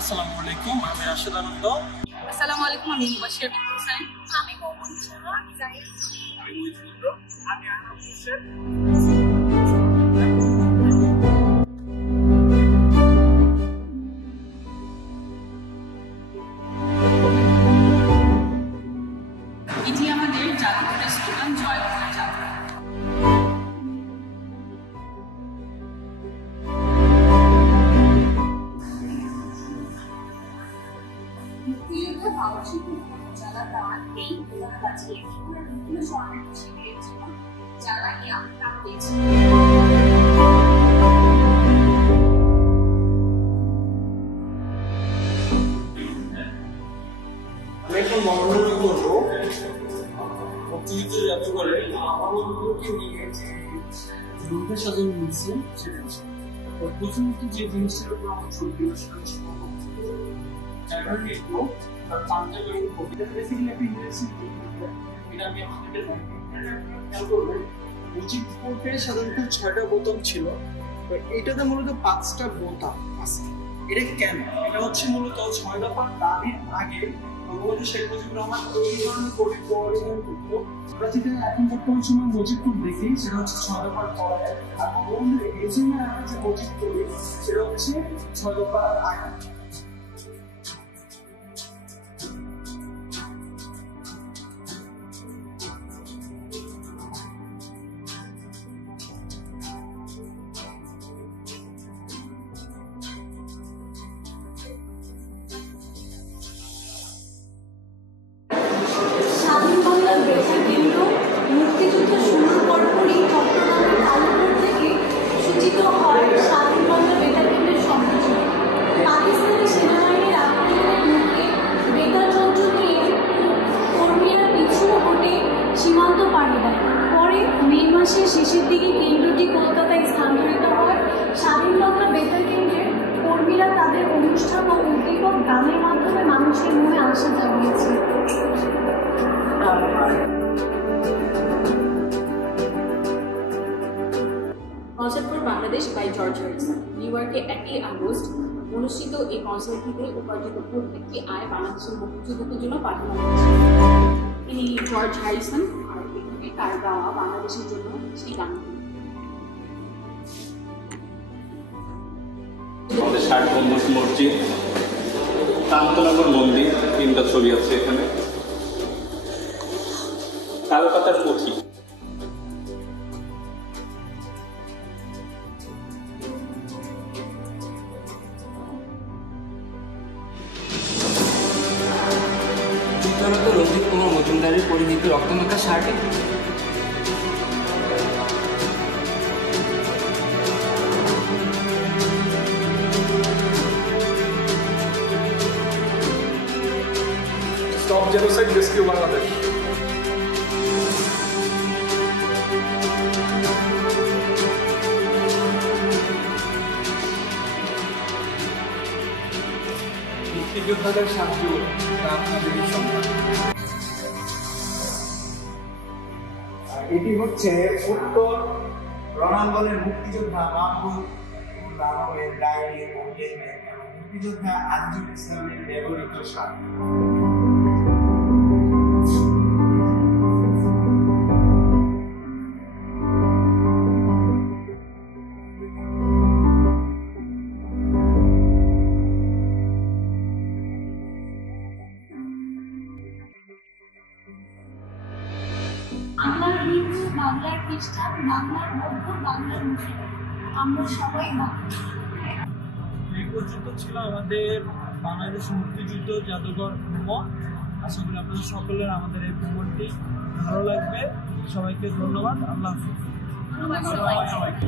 আসসালামু আলাইকুম, আমি রাশেদ আনন্দ। আসসালামু আলাইকুম, আমি মুবাশশিরা বিনতে হোসেন। আমি মৌমুন শাহ, আমি জাহিদ, আমি মহিউদ্দিন, আমি আনন্দ হোসেন। এটি আমাদের জাদুঘরের স্লোগান জয় বাংলা যাত্রা। মুক্তিযুদ্ধে বাংলাদেশের যারা প্রাণ এই উদাহরণ বাঁচিয়ে বিভিন্ন স্বর্ণের শিবিরের জন্য যারা ইয়া প্রাণ দিয়েছে। আমি এখন মনোরঞ্জন করবো মুক্তিযুদ্ধের জাদুঘরে আমাদেরকে নিয়ে যে রূপে সাজানো হয়েছে সেটা প্রথমত যে জিনিসটার উপর আমার ছবি দিল সেটা হচ্ছে জায়গাটা একটু তার পাঞ্জাবের কবিতা বেসিক্যালি একটা ইংরেজি এটা আমি আপনাদের খেয়াল করবেন। মুজিব কোর্টে সাধারণত 6টা বোতাম ছিল, এটাতে মূলত 5টা বোতাম আছে। এটা কেন? এটা হচ্ছে মূলত 6 দফা দাবির আগে বঙ্গবন্ধু শেখ মুজিবুর রহমান এই ধরনের কবি পরিধান করতো। আমরা যেটা এখন বর্তমান সময় মুজিব কোর্ট দেখি সেটা হচ্ছে 6 দফার পরে, আর বঙ্গবন্ধুর এই সময় আমরা যে মুজিব করি সেটা হচ্ছে 6 দফার আগে। মুক্তিযুদ্ধ শুরুর পরপরই চট্টগ্রামের কালীপুর থেকে সূচিত হয় স্বাধীন বাংলা বেতার কেন্দ্রের সম্প্রচার। পাকিস্তানি সেনাবাহিনীর আক্রমণের মুখে বেতার যন্ত্র নিয়ে কর্মীরা পিছু হটে সীমান্ত পাড়ি দেয়। পরে মে মাসের শেষের দিকে কেন্দ্রটি কলকাতায় স্থানান্তরিত হয়। স্বাধীন বাংলা বেতার কেন্দ্রের কর্মীরা তাদের অনুষ্ঠান ও উদ্দীপক গানের মাধ্যমে মানুষের মনে আশা জাগিয়েছে। Concert for Bangladesh by George Harrison. New ইয়র্কে 1 আগস্ট অনুষ্ঠিত এই কনসার্ট থেকে উপার্জিত প্রত্যেকটি আয় বাংলাদেশের মুক্তিযুদ্ধের জন্য পাঠানো হয়েছে। তিনি জর্জ হ্যারিসন আর এখানে তার গাওয়া বাংলাদেশের জন্য সেই গানগুলো। আমাদের 60 গম্বুজ মসজিদ, শান্তনগর মন্দির, 3টা ছবি আছে এখানে। কালকাতার পুঁথি, যুদ্ধরত রঞ্জিত কুমার মজুমদারের পরিহিত রক্তমাখা শার্টে স্টপ জেনোসাইড রেস্কিউ বাংলাদেশ। মুক্তিযোদ্ধাদের সাহায্য আপনাদের সম্মান। এটি হচ্ছে উত্তর রণাঙ্গনের মুক্তিযোদ্ধা মাহবুব আলমের ডায়েরি এবং মুক্তিযোদ্ধা আজিজুল ইসলামের ব্যবহৃত সার। বাংলার হিন্দু, বাংলার খ্রিস্টান, বাংলার বৌদ্ধ, বাংলার মুসলিম, আমরা সবাই বাংলা। এই পর্যন্ত ছিল আমাদের বাংলাদেশ মুক্তিযুদ্ধ জাদুঘর ভ্রমণ। আশা করি আপনাদের সকলের আমাদের এই ভ্রমণটি ভালো লাগবে। সবাইকে ধন্যবাদ। আল্লাহ হাফিজ। ধন্যবাদ সবাইকে।